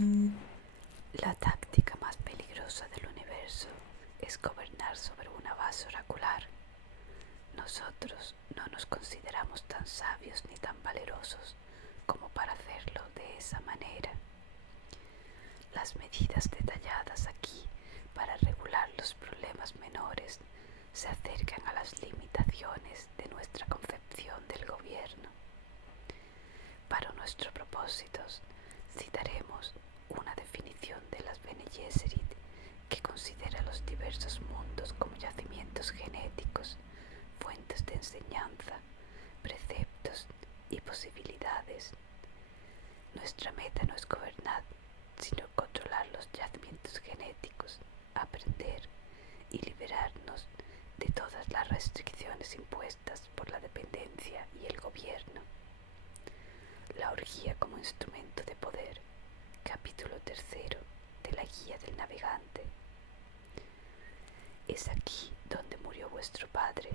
La táctica más peligrosa del universo es gobernar sobre una base oracular. Nosotros no nos consideramos tan sabios ni tan valerosos como para hacerlo de esa manera. Las medidas detalladas aquí para regular los problemas menores se acercan a las limitaciones de nuestra concepción del gobierno. Para nuestros propósitos, citaremos una definición de las Bene Gesserit que considera los diversos mundos como yacimientos genéticos, fuentes de enseñanza, preceptos y posibilidades. Nuestra meta no es gobernar, sino controlar los yacimientos genéticos, aprender y liberarnos de todas las restricciones impuestas por la dependencia y el gobierno. La orgía como instrumento de poder. Capítulo 3 de la Guía del Navegante. ¿Es aquí donde murió vuestro padre?,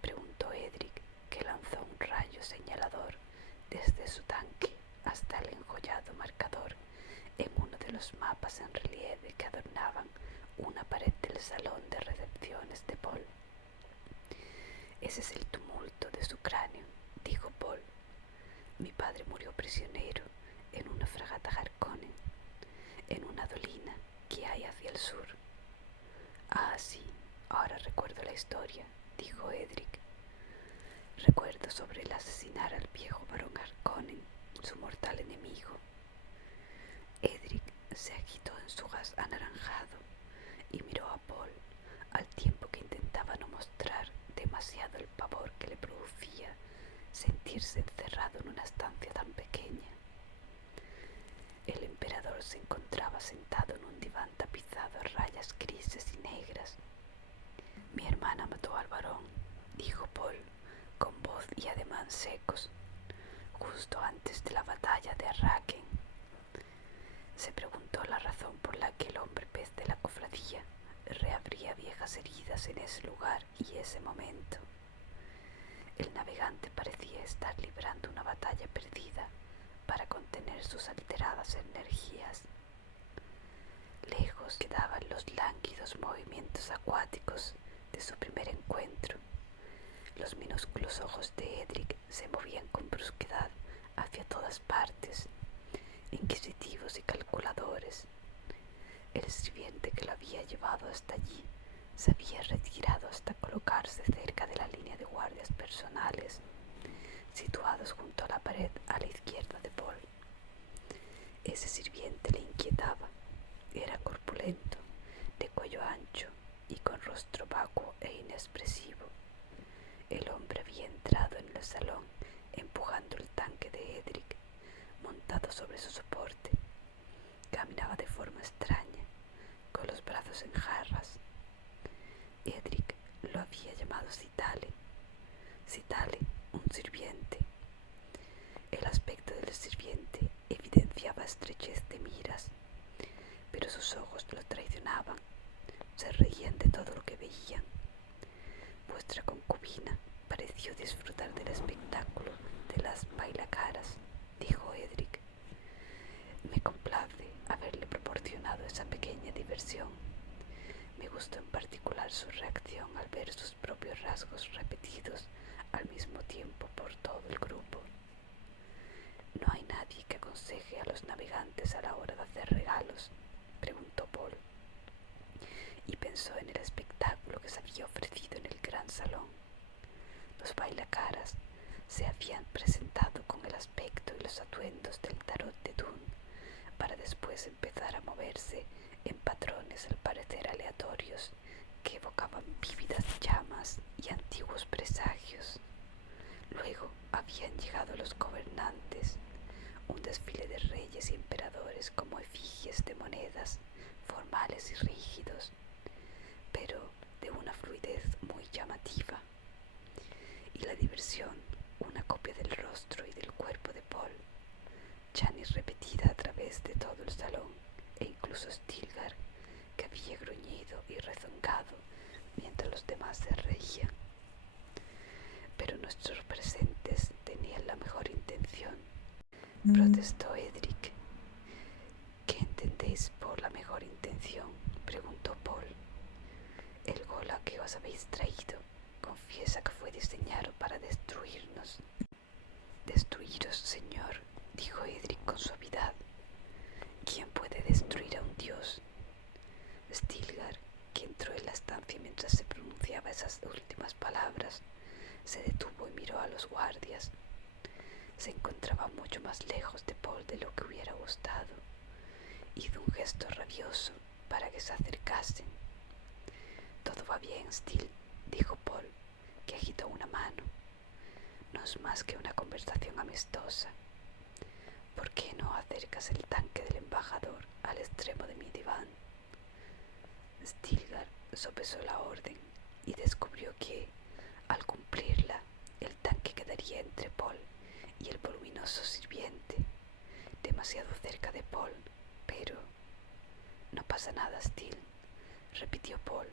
preguntó Edric, que lanzó un rayo señalador desde su tanque hasta el enjollado marcador en uno de los mapas en relieve que adornaban una pared del salón de recepciones de Paul. Ese es el tumulto de su cráneo, dijo Paul. Mi padre murió prisionero en una fragata Harkonnen, en una dolina que hay hacia el sur. Ah, sí, ahora recuerdo la historia, dijo Edric. Recuerdo sobre el asesinar al viejo barón Harkonnen, su mortal enemigo. Edric se agitó en su gas anaranjado y miró a Paul, al tiempo que intentaba no mostrar demasiado el pavor que le producía sentirse encerrado en una estancia tan pequeña. El emperador se encontraba sentado en un diván tapizado a rayas grises y negras. Mi hermana mató al varón, dijo Paul, con voz y ademán secos, justo antes de la batalla de Arraken. Se preguntó la razón por la que el hombre pez de la cofradía reabría viejas heridas en ese lugar y ese momento. El navegante parecía estar librando una batalla perdida para contener sus alteradas energías. Lejos quedaban los lánguidos movimientos acuáticos de su primer encuentro. Los minúsculos ojos de Edric se movían con brusquedad hacia todas partes, inquisitivos y calculadores. El sirviente que lo había llevado hasta allí se había retirado hasta colocarse cerca de la línea de guardias personales, situados junto a la pared a la izquierda de Paul. Ese sirviente le inquietaba. Era corpulento, de cuello ancho y con rostro vacuo e inexpresivo. El hombre había entrado en el salón empujando el tanque de Edric, montado sobre su soporte. Caminaba de forma extraña, con los brazos en jarras. Edric lo había llamado Citale. Citale, un sirviente. El aspecto del sirviente evidenciaba estrechez de miras, pero sus ojos lo traicionaban. Se reían de todo lo que veían. Vuestra concubina pareció disfrutar del espectáculo de las bailacaras, dijo Edric. Me complace haberle proporcionado esa pequeña diversión. Me gustó en particular su reacción al ver sus propios rasgos repetidos al mismo tiempo por todo el grupo. ¿No hay nadie que aconseje a los navegantes a la hora de hacer regalos?, preguntó Paul, y pensó en el espectáculo que se había ofrecido en el gran salón. Los bailacaras se habían presentado con el aspecto y los atuendos del tarot de Dune, para después empezar a moverse en patrones al parecer aleatorios que evocaban vívidas llamas y antiguos presagios. Luego habían llegado los gobernantes, un desfile de reyes y emperadores como efigies de monedas, formales y rígidos, pero de una fluidez muy llamativa. Y la diversión, una copia del rostro y del cuerpo de Paul, Chani repetida a través de todo el salón, e incluso Stilgar, que había gruñido y rezongado mientras los demás se reían. Pero nuestros presentes tenían la mejor intención, protestó Edric. ¿Qué atención? Preguntó Paul. El gola que os habéis traído confiesa que fue diseñado para destruirnos. Destruiros, señor, dijo Edric con suavidad. ¿Quién puede destruir a un dios? Stilgar, que entró en la estancia mientras se pronunciaba esas últimas palabras, se detuvo y miró a los guardias. Se encontraba mucho más lejos de Paul de lo que hubiera gustado. Hizo un gesto rabioso para que se acercasen. «Todo va bien, Still», dijo Paul, que agitó una mano. «No es más que una conversación amistosa. ¿Por qué no acercas el tanque del embajador al extremo de mi diván?» Stilgar sopesó la orden y descubrió que, al cumplirla, el tanque quedaría entre Paul y el voluminoso sirviente, demasiado cerca de Paul, pero... «No pasa nada, Still», repitió Paul,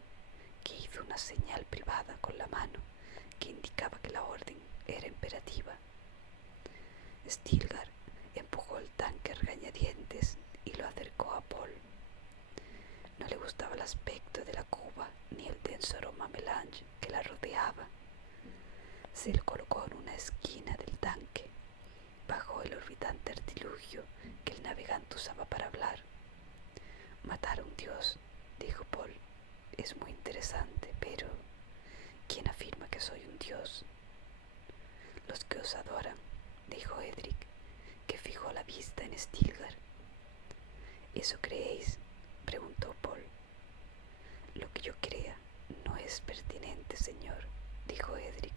que hizo una señal privada con la mano que indicaba que la orden era imperativa. Stilgar empujó el tanque a regañadientes y lo acercó a Paul. No le gustaba el aspecto de la cuba ni el denso aroma melange que la rodeaba. Se lo colocó en una esquina del tanque, bajo el orbitante artilugio que el navegante usaba para hablar. «Matar a un dios», dijo Paul, «es muy interesante, pero ¿quién afirma que soy un dios?» «Los que os adoran», dijo Edric, que fijó la vista en Stilgar. «¿Eso creéis?», preguntó Paul. «Lo que yo crea no es pertinente, señor», dijo Edric.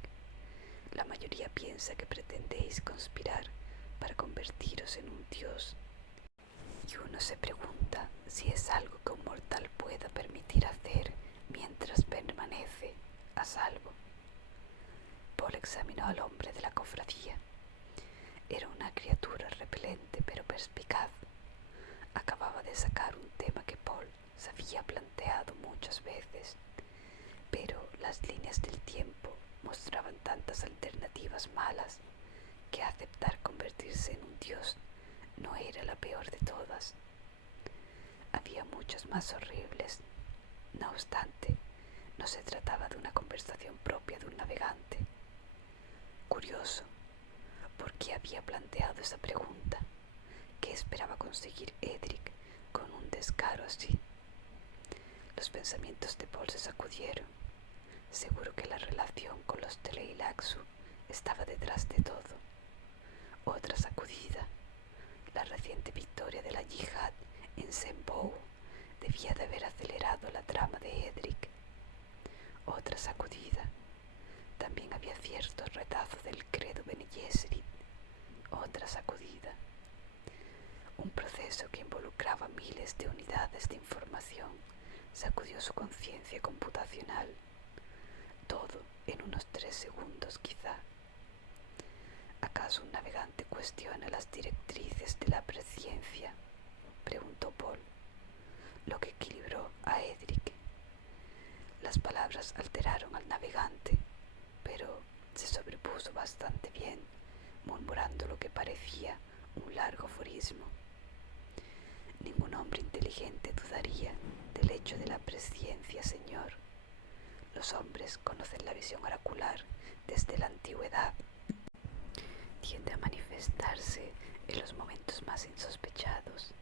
«La mayoría piensa que pretendéis conspirar para convertiros en un dios. Y uno se pregunta si es algo que un mortal pueda permitir hacer mientras permanece a salvo». Paul examinó al hombre de la cofradía. Era una criatura repelente pero perspicaz. Acababa de sacar un tema que Paul se había planteado muchas veces, pero las líneas del tiempo mostraban tantas alternativas malas que aceptar convertirse en un dios no era la peor de todas. Había muchas más horribles. No obstante, no se trataba de una conversación propia de un navegante. Curioso, ¿por qué había planteado esa pregunta? ¿Qué esperaba conseguir Edric con un descaro así? Los pensamientos de Paul se sacudieron. Seguro que la relación con los Tleilaxu estaba detrás de todo. Otra sacudida. La reciente victoria de la yihad en Sembou debía de haber acelerado la trama de Edric. Otra sacudida. También había cierto retazo del credo Bene Gesserit. Otra sacudida. Un proceso que involucraba miles de unidades de información sacudió su conciencia computacional. Todo en unos 3 segundos quizá. ¿Acaso un navegante cuestiona las directrices de la presciencia?, preguntó Paul, lo que equilibró a Edric. Las palabras alteraron al navegante, pero se sobrepuso bastante bien, murmurando lo que parecía un largo aforismo. Ningún hombre inteligente dudaría del hecho de la presciencia, señor. Los hombres conocen la visión oracular desde la antigüedad. Tiende a manifestarse en los momentos más insospechados.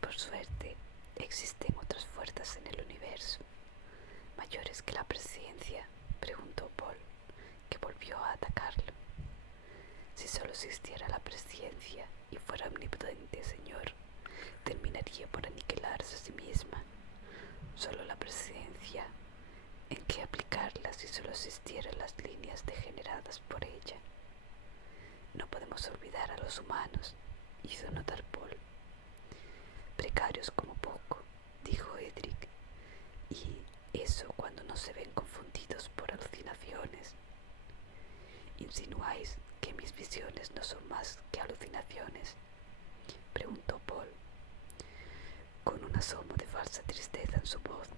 Por suerte, existen otras fuerzas en el universo, mayores que la presciencia, preguntó Paul, que volvió a atacarlo. Si solo existiera la presciencia y fuera omnipotente, señor, terminaría por aniquilarse a sí misma. Solo la presciencia, ¿en qué aplicarla si solo existieran las líneas degeneradas por ella? No podemos olvidar a los humanos, hizo notar Paul. Precarios como poco, dijo Edric, y eso cuando no se ven confundidos por alucinaciones. ¿Insinuáis que mis visiones no son más que alucinaciones?, preguntó Paul, con un asomo de falsa tristeza en su voz.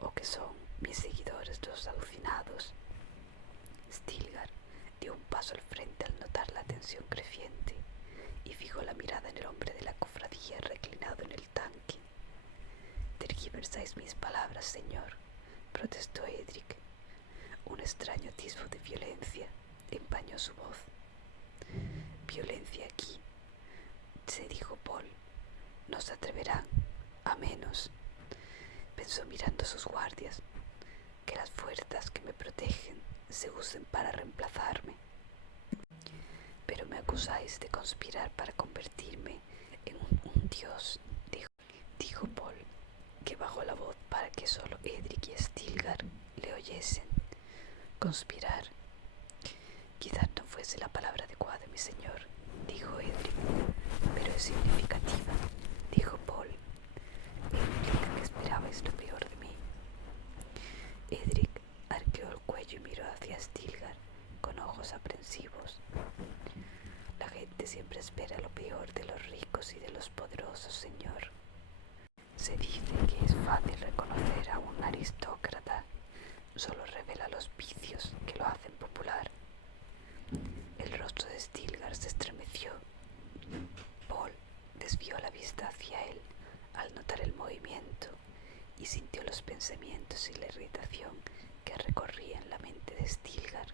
¿O que son mis seguidores los alucinados? Stilgar dio un paso al frente al notar la tensión creciente y fijó la mirada en el hombre de la cofradía reclinado en el tanque. tomáis mis palabras, señor? Protestó Edric. Un extraño atisbo de violencia empañó su voz. Violencia aquí, se dijo Paul. No se atreverán, a menos, pensó mirando a sus guardias, que las fuerzas que me protegen se usen para reemplazarme. Pero me acusáis de conspirar para convertirme en un dios, dijo Paul, que bajó la voz para que solo Edric y Stilgar le oyesen. Conspirar. Quizás no fuese la palabra adecuada, mi señor, dijo Edric, pero es significativa, dijo Paul. Implica que esperabais lo peor de mí. Edric arqueó el cuello y miró hacia Stilgar con ojos aprensivos. La gente siempre espera lo peor de los ricos y de los poderosos, señor. Se dice que es fácil reconocer a un aristócrata, solo revela los vicios que lo hacen popular. El rostro de Stilgar se estremeció. Paul desvió la vista hacia él al notar el movimiento y sintió los pensamientos y la irritación que recorrían la mente de Stilgar.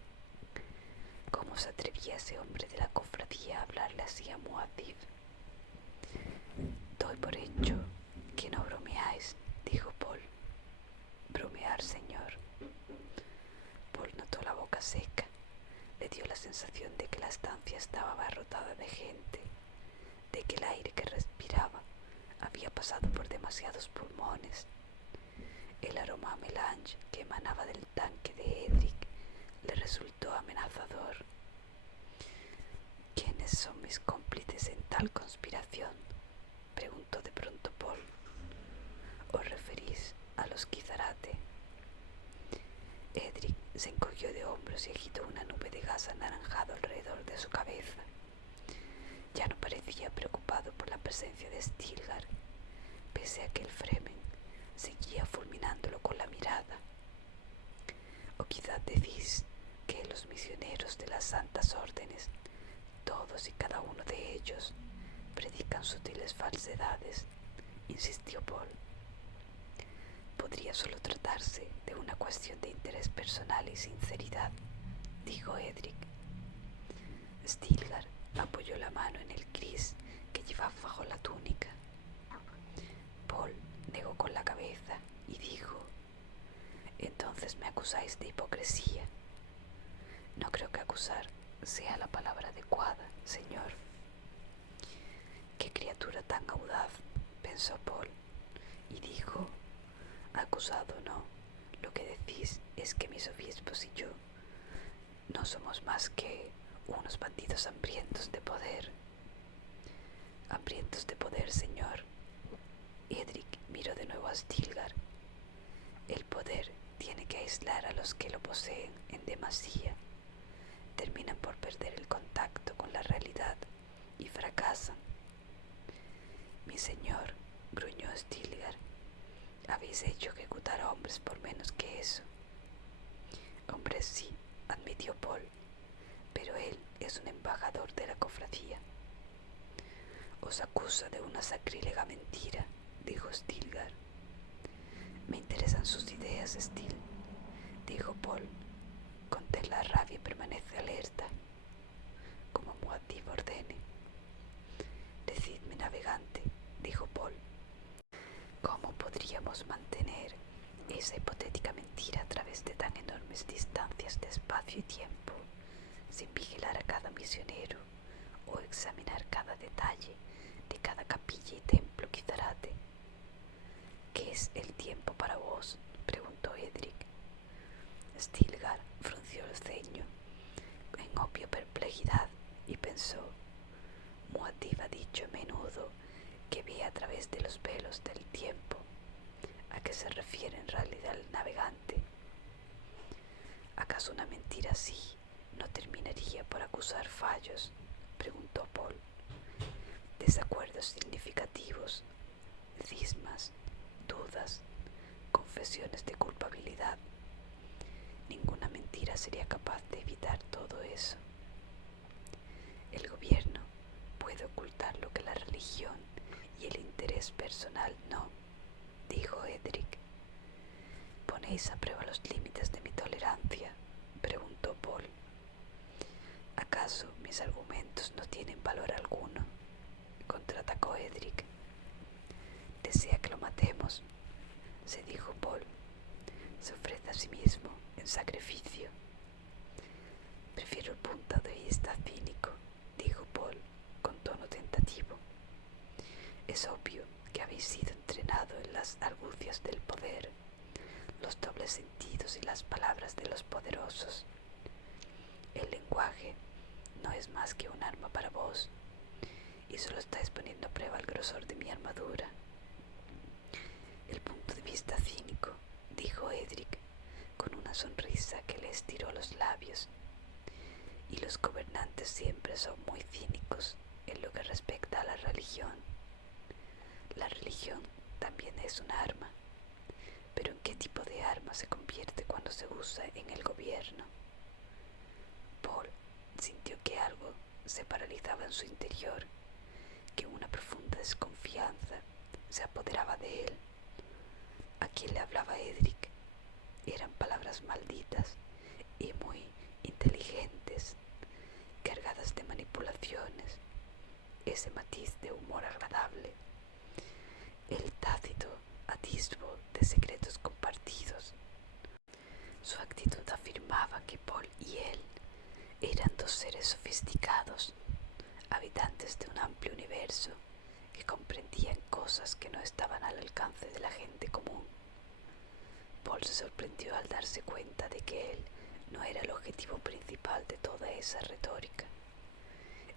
¿Cómo se atrevía ese hombre de la cofradía a hablarle así a Muad'Dib? Doy por hecho que no bromeáis, dijo Paul. Bromear, señor. Paul notó la boca seca. Le dio la sensación de que la estancia estaba abarrotada de gente, de que el aire que respiraba había pasado por demasiados pulmones. El aroma a melange que emanaba del tanque de Edric le resultó amenazador. ¿Quiénes son mis cómplices en tal conspiración?, preguntó de pronto Paul. ¿Os referís a los Kizarate? Edric se encogió de hombros y agitó una nube de gas anaranjado alrededor de su cabeza. Ya no parecía preocupado por la presencia de Stilgar, pese a que el Fremen seguía fulminándolo con la mirada. O quizás decís que los misioneros de las santas órdenes, todos y cada uno de ellos, predican sutiles falsedades, insistió Paul. Podría solo tratarse de una cuestión de interés personal y sinceridad, dijo Edric. Stilgar apoyó la mano en el gris que llevaba bajo la túnica. Paul negó con la cabeza y dijo: entonces me acusáis de hipocresía. No creo que acusar sea la palabra adecuada, señor. Qué criatura tan audaz, pensó Paul, y dijo: acusado no, lo que decís es que mis obispos y yo no somos más que unos bandidos hambrientos de poder. Hambrientos de poder, señor. Edric miró de nuevo a Stilgar. El poder tiene que aislar a los que lo poseen en demasía. Terminan por perder el contacto con la realidad y fracasan. Mi señor, gruñó Stilgar, habéis hecho ejecutar a hombres por menos que eso. Hombres sí, admitió Paul, pero él es un embajador de la cofradía. Os acusa de una sacrílega mentira, dijo Stilgar. Me interesan sus ideas, Stil, dijo Paul. Conté la rabia y permanece alerta, como Muad'Dib ordene. Decidme, navegante, dijo Paul, ¿cómo podríamos mantener esa hipotética mentira a través de tan enormes distancias de espacio y tiempo, sin vigilar a cada misionero o examinar cada detalle de cada capilla y templo Kizarate? ¿Qué es el tiempo para vos?, preguntó Edric. Stilgar frunció el ceño en obvia perplejidad y pensó: Muad'Dib ha dicho a menudo que ve a través de los velos del tiempo. ¿A qué se refiere en realidad el navegante? ¿Acaso una mentira así no terminaría por acusar fallos?, preguntó Paul. Desacuerdos significativos, cismas, dudas, confesiones de culpabilidad. Ninguna mentira sería capaz de evitar todo eso. El gobierno puede ocultar lo que la religión y el interés personal no, dijo Edric. ponéis a prueba los límites de mi tolerancia? Preguntó Paul. ¿Acaso mis argumentos no tienen valor alguno? Contraatacó Edric. Desea que lo matemos, se dijo Paul. Se ofrece a sí mismo en sacrificio. Prefiero el punto de vista cínico, dijo Paul con tono tentativo. Es obvio que habéis sido entrenado en las argucias del poder, los dobles sentidos y las palabras de los poderosos. El lenguaje no es más que un arma para vos, y solo estáis poniendo a prueba el grosor de mi armadura. El punto de vista cínico, dijo Edric, con una sonrisa que le estiró los labios. Y los gobernantes siempre son muy cínicos en lo que respecta a la religión. La religión también es un arma, pero ¿en qué tipo de arma se convierte cuando se usa en el gobierno? Paul sintió que algo se paralizaba en su interior, que una profunda desconfianza se apoderaba de él. ¿A quién le hablaba Edric? Eran palabras malditas y muy inteligentes, cargadas de manipulaciones, ese matiz de humor agradable, el tácito atisbo de secretos compartidos. Su actitud afirmaba que Paul y él eran dos seres sofisticados, habitantes de un amplio universo que comprendían cosas que no estaban al alcance de la gente común. Paul se sorprendió al darse cuenta de que él no era el objetivo principal de toda esa retórica.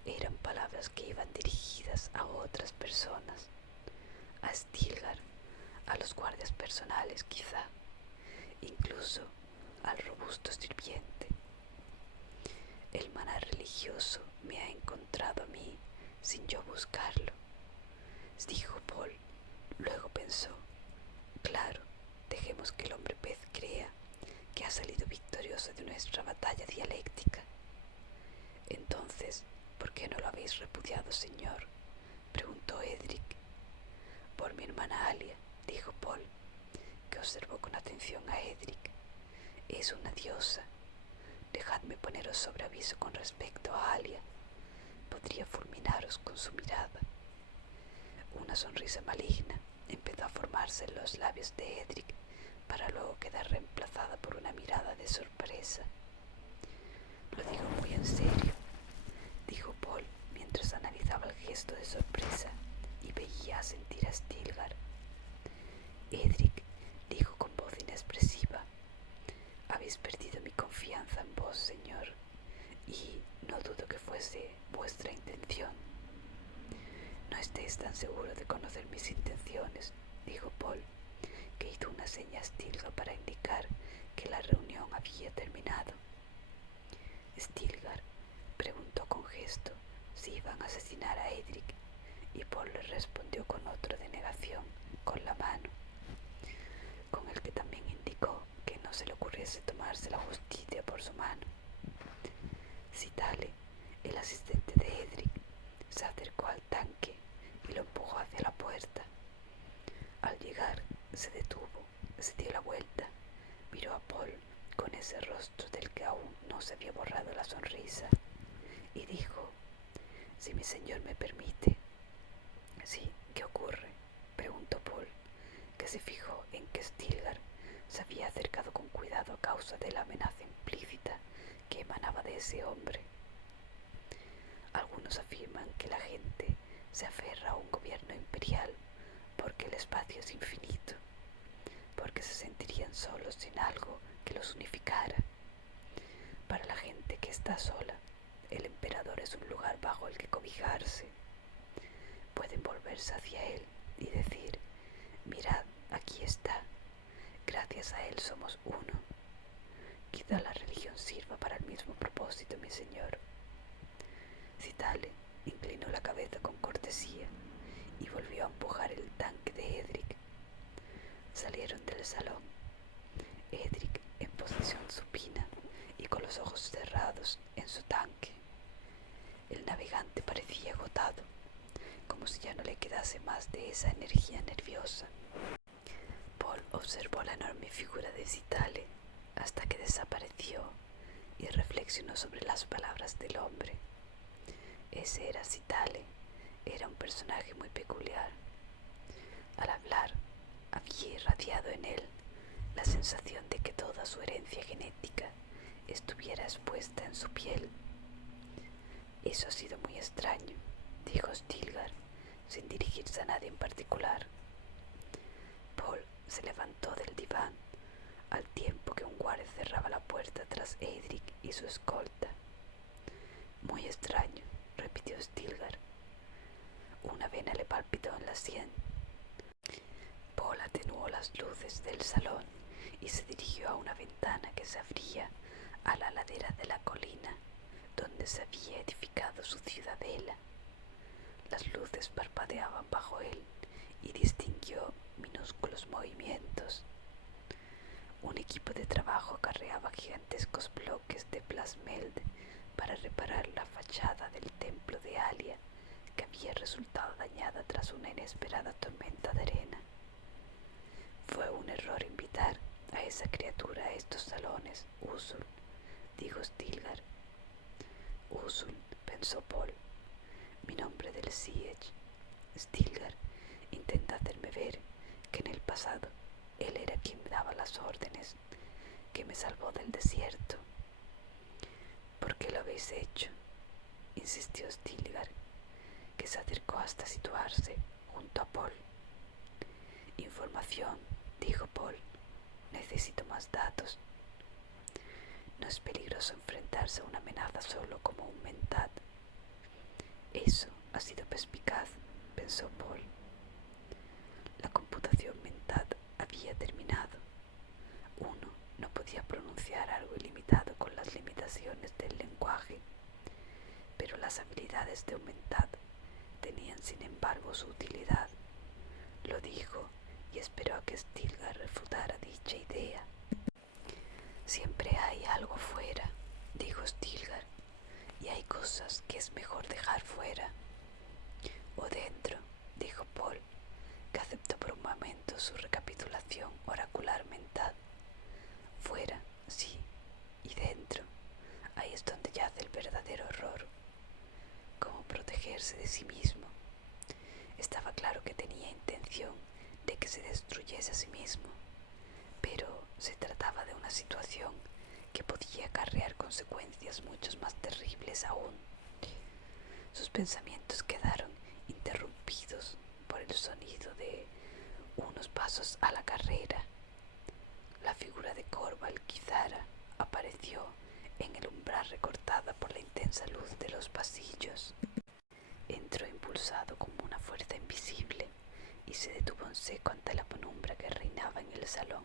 Eran palabras que iban dirigidas a otras personas, a Stilgar, a los guardias personales quizá, incluso al robusto sirviente. El maná religioso me ha encontrado a mí sin yo buscarlo, dijo Paul. Luego pensó, claro, dejemos que el hombre pez crea que ha salido victorioso de nuestra batalla dialéctica. Entonces, ¿por qué no lo habéis repudiado, señor?, preguntó Edric. Por mi hermana Alia, dijo Paul, que observó con atención a Edric. Es una diosa. Dejadme poneros sobre aviso con respecto a Alia. Podría fulminaros con su mirada. Una sonrisa maligna empezó a formarse en los labios de Edric, para luego quedar reemplazada por una mirada de sorpresa. Lo digo muy en serio, dijo Paul mientras analizaba el gesto de sorpresa y veía sentir a Stilgar. Edric dijo con voz inexpresiva, habéis perdido mi confianza en vos, señor, y no dudo que fuese vuestra intención. No estéis tan seguro de conocer mis intenciones, dijo Paul, que hizo una seña a Stilgar para indicar que la reunión había terminado. Stilgar preguntó con gesto si iban a asesinar a Edric, y Paul le respondió con otro de negación, con la mano, con el que también indicó que no se le ocurriese tomarse la justicia por su mano. Citale, el asistente de Edric, se acercó al tanque y lo empujó hacia la puerta. Al llegar, se detuvo, se dio la vuelta, miró a Paul con ese rostro del que aún no se había borrado la sonrisa, y dijo, si mi señor me permite. Sí, ¿qué ocurre?, preguntó Paul, que se fijó en que Stilgar se había acercado con cuidado a causa de la amenaza implícita que emanaba de ese hombre. Algunos afirman que la gente se aferra a un gobierno imperial porque el espacio es infinito, porque se sentirían solos sin algo que los unificara. Para la gente que está sola, el emperador es un lugar bajo el que cobijarse. Pueden volverse hacia él y decir, mirad, aquí está, gracias a él somos uno. Quizá la religión sirva para el mismo propósito, mi señor. Citale inclinó la cabeza con cortesía y volvió a empujar el tanque de Edric. Salieron del salón, Edric en posición supina y con los ojos cerrados en su tanque. El navegante parecía agotado, como si ya no le quedase más de esa energía nerviosa. Paul Observó la enorme figura de Citale hasta que desapareció y reflexionó sobre las palabras del hombre. Ese era Citale, era un personaje muy peculiar. Al hablar, había irradiado en él la sensación de que toda su herencia genética estuviera expuesta en su piel. Eso ha sido muy extraño, dijo Stilgar, sin dirigirse a nadie en particular. Paul se levantó del diván al tiempo que un guardia cerraba la puerta tras Edric y su escolta. Muy extraño, repitió Stilgar. Una vena le palpitó en la sien. Paul atenuó las luces del salón y se dirigió a una ventana que se abría a la ladera de la colina donde se había edificado su ciudadela. Las luces parpadeaban bajo él y distinguió minúsculos movimientos. Un equipo de trabajo acarreaba gigantescos bloques de plasmeld para reparar la fachada del templo de Alia, que había resultado dañada tras una inesperada tormenta de arena. Fue un error invitar a esa criatura a estos salones, Usul, dijo Stilgar. Usul, pensó Paul, mi nombre del Siege. Stilgar intenta hacerme ver que en el pasado él era quien me daba las órdenes, que me salvó del desierto. ¿Por qué lo habéis hecho?, insistió Stilgar, que se acercó hasta situarse junto a Paul. Información, dijo Paul. Necesito más datos. No es peligroso enfrentarse a una amenaza solo como un mentat. Eso ha sido perspicaz, pensó Paul. La computación mentat había terminado. Uno no podía pronunciar algo ilimitado con las limitaciones del lenguaje, pero las habilidades de un mentat tenían sin embargo su utilidad. Lo dijo y esperó a que Stilgar refutara dicha idea. Siempre hay algo fuera, dijo Stilgar, y hay cosas que es mejor dejar fuera. O dentro, dijo Paul, que aceptó por un momento su recapitulación oracular mental. Fuera, sí, y dentro, ahí es donde yace el verdadero horror. Cómo protegerse de sí mismo. Estaba claro que tenía intención de que se destruyese a sí mismo, pero se trataba de una situación que podía acarrear consecuencias mucho más terribles aún. Sus pensamientos quedaron interrumpidos por el sonido de unos pasos a la carrera. La figura de Corva Alquizara apareció en el umbral recortada por la intensa luz de los pasillos. Entró impulsado como una fuerza invisible y se detuvo en seco ante la penumbra que reinaba en el salón.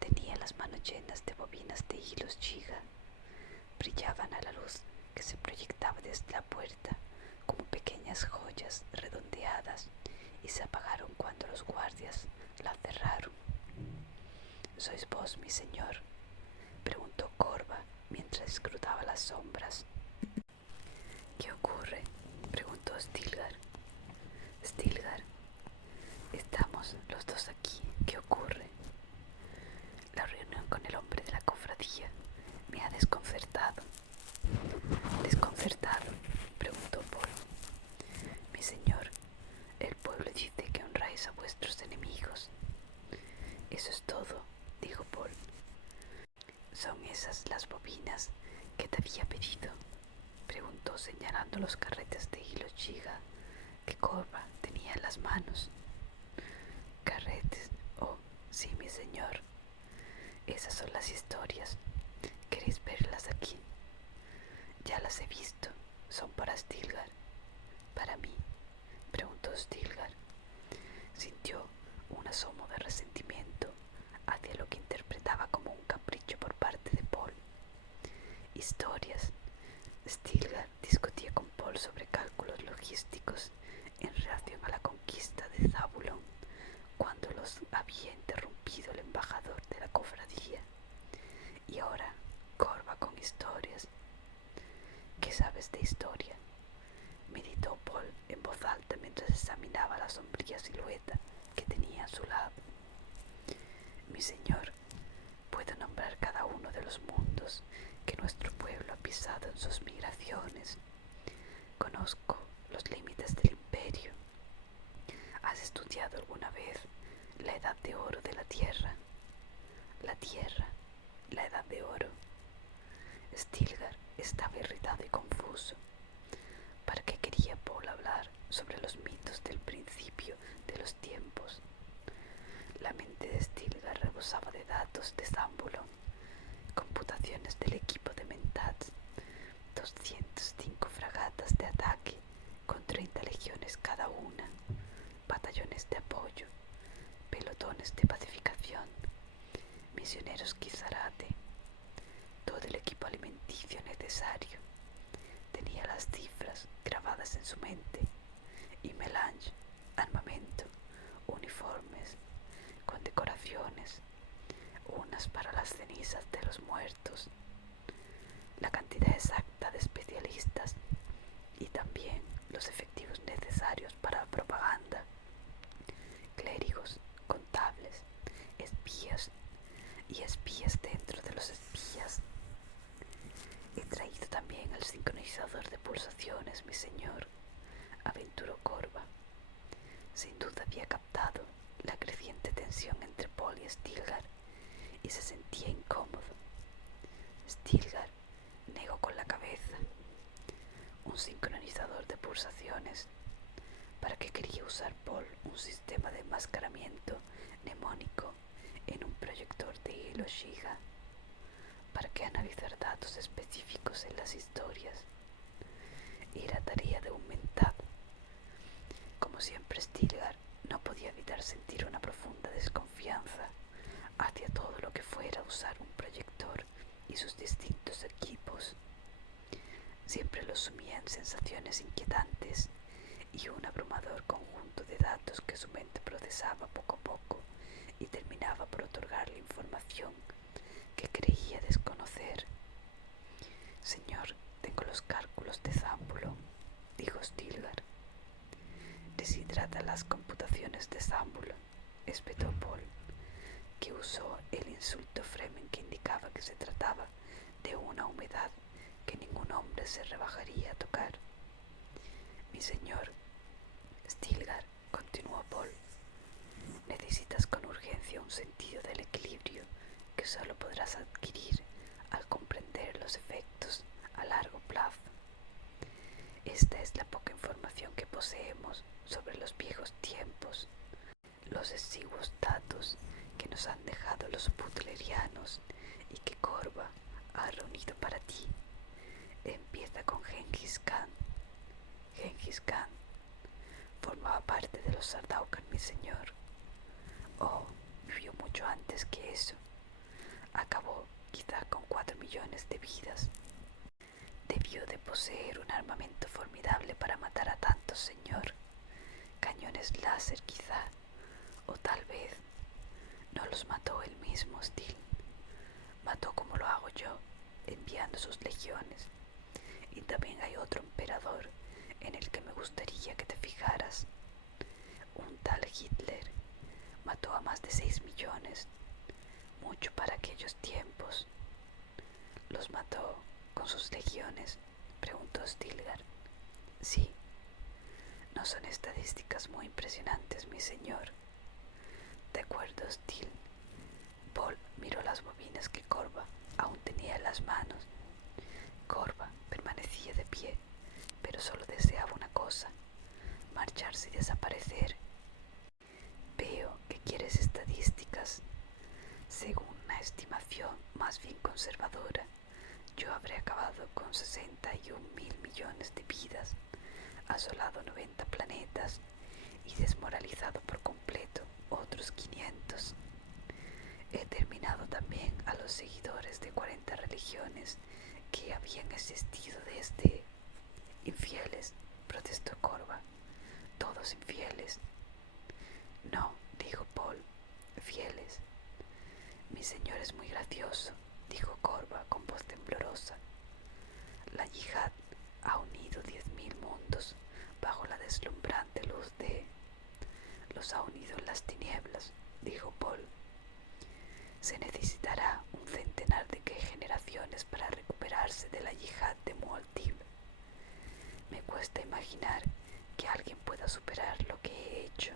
Tenía las manos llenas de bobinas de hilos giga. Brillaban a la luz que se proyectaba desde la puerta como pequeñas joyas redondeadas y se apagaron cuando los guardias la cerraron. ¿Sois vos, mi señor?, preguntó Corva mientras escrutaba las sombras. ¿Qué ocurre?, preguntó Stilgar. Stilgar, estamos los dos aquí. ¿Qué ocurre? La reunión con el hombre de la cofradía me ha desconcertado. ¿Desconcertado?, preguntó Paul. Mi señor, el pueblo dice que honráis a vuestros enemigos. Eso es todo, dijo Paul. ¿Son esas las bobinas que te había pedido?, preguntó señalando los carretes de hilo giga que Corva tenía en las manos. ¿Carretes? Oh, sí, mi señor. Esas son las historias. ¿Queréis verlas aquí? Ya las he visto. Son para Stilgar. ¿Para mí?, preguntó Stilgar. Sintió un asomo de resentimiento hacia lo que interpretaba como un capricho por parte de Paul. Historias. Stilgar discutía con Paul sobre cálculos logísticos en relación a la conquista de Zabulón cuando los había interrumpido el embajador de la cofradía. Y ahora Corva con historias. ¿Qué sabes de historia?, meditó Paul en voz alta mientras examinaba la sombría silueta que tenía a su lado. Mi señor, puedo nombrar cada uno de los mundos que nuestro pueblo ha pisado en sus migraciones. Conozco los límites del imperio. ¿Has estudiado alguna vez la edad de oro de la tierra? La tierra, la edad de oro. Stilgar estaba irritado y confuso. ¿Para qué quería Paul hablar sobre los mitos del principio de los tiempos? La mente de Stilgar rebosaba de datos de Zambulon, computaciones del equipo de Mentats, 205 fragatas de ataque con 30 legiones cada una, batallones de apoyo, pelotones de pacificación, misioneros Kizarate, todo el equipo alimenticio necesario. Tenía las cifras grabadas en su mente, y melange, armamento, uniformes, condecoraciones, unas para las cenizas de los muertos, la cantidad exacta de especialistas y también los efectivos necesarios para la propaganda, clérigos, contables, espías y espías dentro de los espías. He traído también el sincronizador de pulsaciones, mi señor, aventuró Corva. Sin duda había captado la creciente tensión entre Paul y Stilgar y se sentía incómodo. Stilgar negó con la cabeza. Un sincronizador de pulsaciones. ¿Para qué quería usar Paul un sistema de enmascaramiento mnemónico en un proyector de hilo Shiga? ¿Para qué analizar datos específicos en las historias? Era tarea de un Mentat. Como siempre, Stilgar no podía evitar sentir una profunda desconfianza hacia todo lo que fuera usar un proyector y sus distintos equipos. Siempre lo sumía en sensaciones inquietantes y un abrumador conjunto de datos que su mente procesaba poco a poco y terminaba por otorgarle información que creía desconocer. Señor, tengo los cálculos de Zambulon, dijo Stilgar. Deshidrata las computaciones de Zambulon, espetó Paul, que usó el insulto Fremen que indicaba que se trataba de una humedad que ningún hombre se rebajaría a tocar. Mi señor, Stilgar, continuó Paul, necesitas con urgencia un sentido del equilibrio que solo podrás adquirir al comprender los efectos a largo plazo. Esta es la poca información que poseemos sobre los viejos tiempos, los exiguos datos que nos han dejado los butlerianos y que Corva ha reunido para ti. Empieza con Genghis Khan. Genghis Khan formaba parte de los Sardaukar, mi señor. Oh, vivió mucho antes que eso. Acabó quizá con 4 millones de vidas. Debió de poseer un armamento formidable para matar a tantos, señor. Cañones láser quizá, o tal vez no los mató él mismo, Stil. Mató como lo hago yo, enviando sus legiones. Y también hay otro emperador en el que me gustaría que te fijaras. Un tal Hitler mató a más de 6 millones, mucho para aquellos tiempos. ¿Los mató con sus legiones?, preguntó Stilgar. Sí. No son estadísticas muy impresionantes, mi señor. De acuerdo, Stil. Paul miró las bobinas que Corva aún tenía en las manos. Corva permanecía de pie, pero solo deseaba una cosa: marcharse y desaparecer. Veo que quieres estadísticas. Según una estimación más bien conservadora, yo habré acabado con 61.000 millones de vidas, asolado 90 planetas y desmoralizado por completo otros 500. He terminado también a los seguidores de 40 religiones que habían existido desde... Infieles, protestó Corva. Todos infieles. No, dijo Paul, fieles. Mi señor es muy gracioso, dijo Corva con voz temblorosa. La yihad ha unido 10.000 mundos bajo la deslumbrante luz de... Los ha unido en las tinieblas, dijo Paul. Se necesitará un centenar de generaciones para recuperarse de la yihad de Muad'Dib. Me cuesta imaginar que alguien pueda superar lo que he hecho.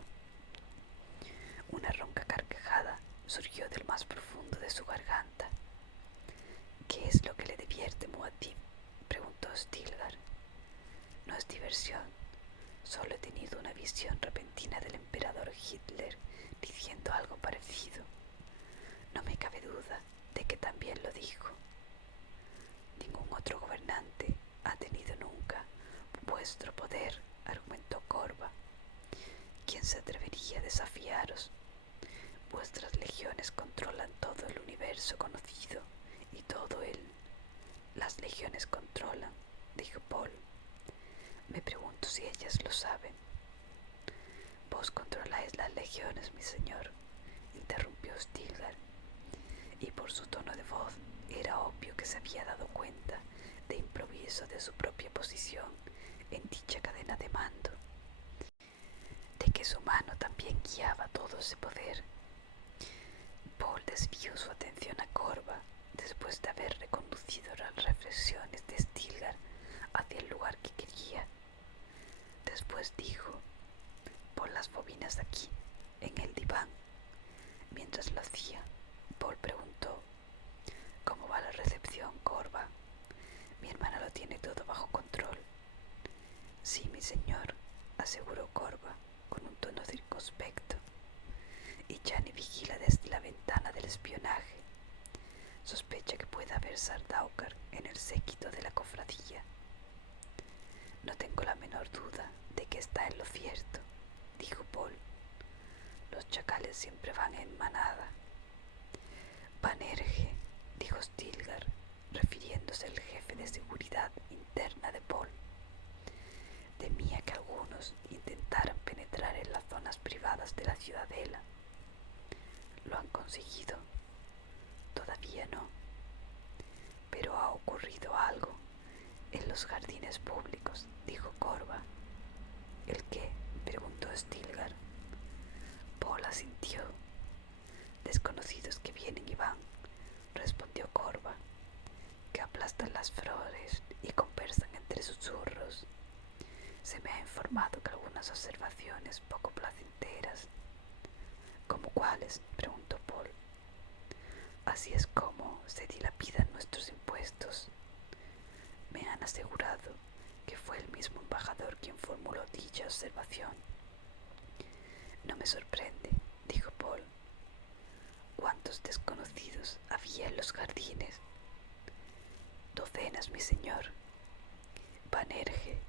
Una ronca carcajada surgió del más profundo de su garganta. ¿Qué es lo que le divierte, Muad'Dib?, preguntó Stilgar. No es diversión. Solo he tenido una visión repentina del emperador Hitler diciendo algo parecido. No me cabe duda de que también lo dijo. Ningún otro gobernante ha tenido nunca vuestro poder, argumentó Corva. ¿Quién se atrevería a desafiaros? Vuestras legiones controlan todo el universo conocido y todo él. Las legiones controlan, dijo Paul. Me pregunto si ellas lo saben. Vos controláis las legiones, mi señor, interrumpió Stilgar, y por su tono de voz era obvio que se había dado cuenta de improviso de su propia posición en dicha cadena de mando, de que su mano también guiaba todo ese poder. Paul desvió su atención a Corva después de haber reconducido las reflexiones de Stilgar hacia el lugar que quería. Después dijo: pon las bobinas de aquí, en el diván. Mientras lo hacía, Paul preguntó: ¿cómo va la recepción, Corva? Mi hermana lo tiene todo bajo control. Sí, mi señor, aseguró Corva con un tono circunspecto. Y Chani vigila desde la ventana del espionaje. Sospecha que pueda haber Sardaukar en el séquito de la cofradía. No tengo la menor duda de que está en lo cierto, dijo Paul. Los chacales siempre van en manada. Banerje, dijo Stilgar, refiriéndose al jefe de seguridad interna de Paul. Temía que algunos intentaran penetrar en las zonas privadas de la ciudadela. ¿Lo han conseguido? Todavía no. Pero ha ocurrido algo en los jardines públicos, dijo Corva. ¿El qué?, preguntó Stilgar. Paul asintió. Desconocidos que vienen y van, respondió Corva, que aplastan las flores y conversan entre susurros. Se me ha informado que algunas observaciones poco placenteras. ¿Cómo cuáles?, preguntó Paul. Así es como se dilapidan nuestros impuestos. Me han asegurado que fue el mismo embajador quien formuló dicha observación. No me sorprende, dijo Paul. ¿Cuántos desconocidos había en los jardines? Docenas, mi señor. Banerje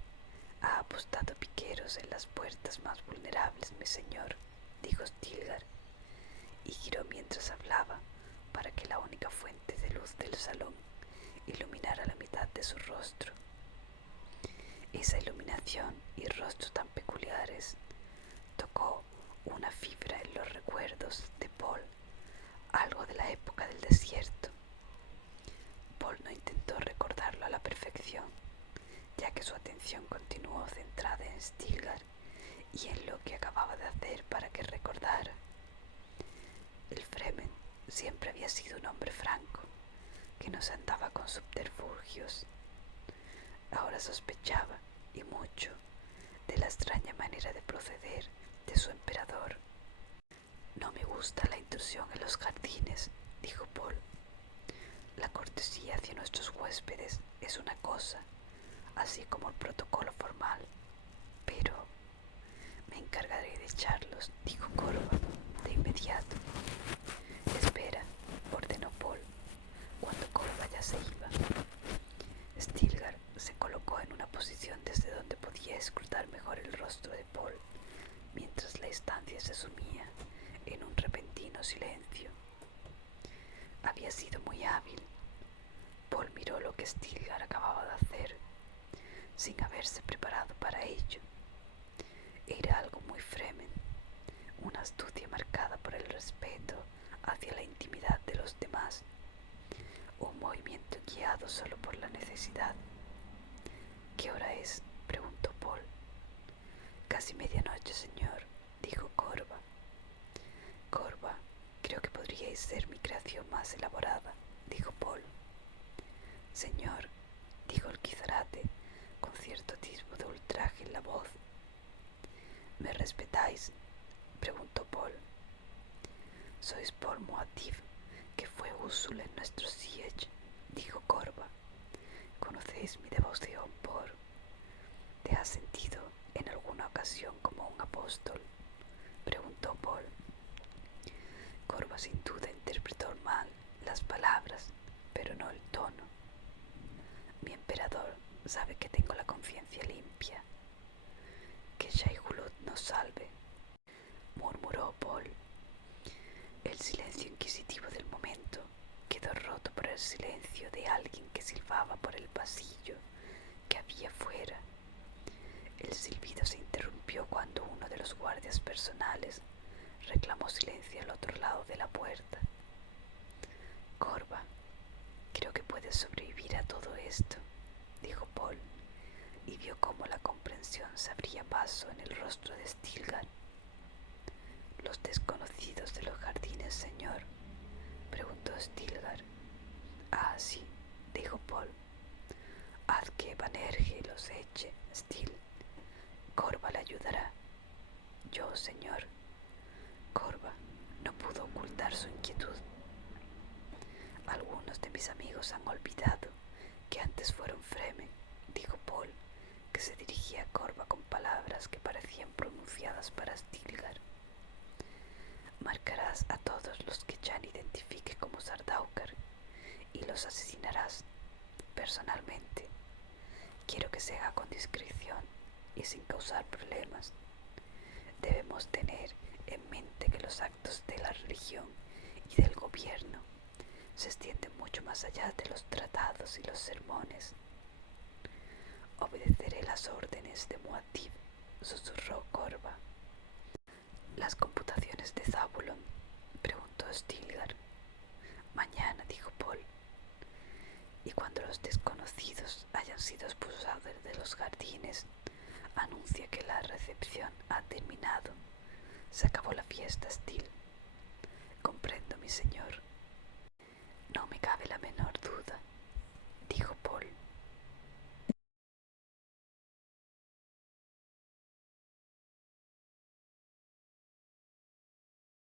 ha apostado piqueros en las puertas más vulnerables, mi señor, dijo Stilgar, y giró mientras hablaba para que la única fuente de luz del salón iluminara la mitad de su rostro. Esa iluminación y rostros tan peculiares tocó una fibra en los recuerdos de Paul, algo de la época del desierto. Paul no intentó recordarlo a la perfección, ya que su atención continuó centrada en Stilgar y en lo que acababa de hacer para que recordara. El Fremen siempre había sido un hombre franco, que no se andaba con subterfugios. Ahora sospechaba, y mucho, de la extraña manera de proceder de su emperador. No me gusta la intrusión en los jardines, dijo Paul. La cortesía hacia nuestros huéspedes es una cosa, así como el protocolo formal, pero me encargaré de echarlos, dijo Corva, de inmediato. Espera, ordenó Paul, cuando Corva ya se iba. Stilgar se colocó en una posición desde donde podía escrutar mejor el rostro de Paul, mientras la estancia se sumía en un repentino silencio. Había sido muy hábil. Paul miró lo que Stilgar acababa de hacer, sin haberse preparado para ello. Era algo muy Fremen, una astucia marcada por el respeto hacia la intimidad de los demás, un movimiento guiado solo por la necesidad. ¿Qué hora es?, preguntó Paul. Casi medianoche, señor, dijo Corva. Corva, creo que podríais ser mi creación más elaborada, dijo Paul. Señor, dijo el Kizarate, con cierto atisbo de ultraje en la voz. ¿Me respetáis?, preguntó Paul. Sois Paul Muad'Dib, que fue úsul en nuestro siege, dijo Corva. ¿Conocéis mi devoción por...? ¿Te has sentido en alguna ocasión como un apóstol?, preguntó Paul. Corva sin duda interpretó mal las palabras, pero no el tono. Mi emperador sabe que tengo la conciencia limpia. Que Shai-Hulud nos salve, murmuró Paul. El silencio inquisitivo del momento quedó roto por el silencio de alguien que silbaba por el pasillo que había fuera. El silbido se interrumpió cuando uno de los guardias personales reclamó silencio al otro lado de la puerta. Corva, creo que puedes sobrevivir a todo esto, dijo Paul, y vio cómo la comprensión se abría paso en el rostro de Stilgar. ¿Los desconocidos de los jardines, señor?, preguntó Stilgar. Ah, sí, dijo Paul. Haz que Banerje los eche, Stil. Corva le ayudará. Yo, señor. Corva no pudo ocultar su inquietud. Algunos de mis amigos han olvidado que antes fueron Fremen, dijo Paul, que se dirigía a Corva con palabras que parecían pronunciadas para Stilgar. Marcarás a todos los que Jan identifique como Sardaukar y los asesinarás personalmente. Quiero que se haga con discreción y sin causar problemas. Debemos tener en mente que los actos de la religión y del gobierno se extienden mucho más allá de los tratados y los sermones. Obedeceré las órdenes de Muad'Dib, susurró Corva. ¿Las computaciones de Zabulon?, preguntó Stilgar. Mañana, dijo Paul. Y cuando los desconocidos hayan sido expulsados de los jardines, anuncia que la recepción ha terminado. Se acabó la fiesta, Stil. Comprendo, mi señor.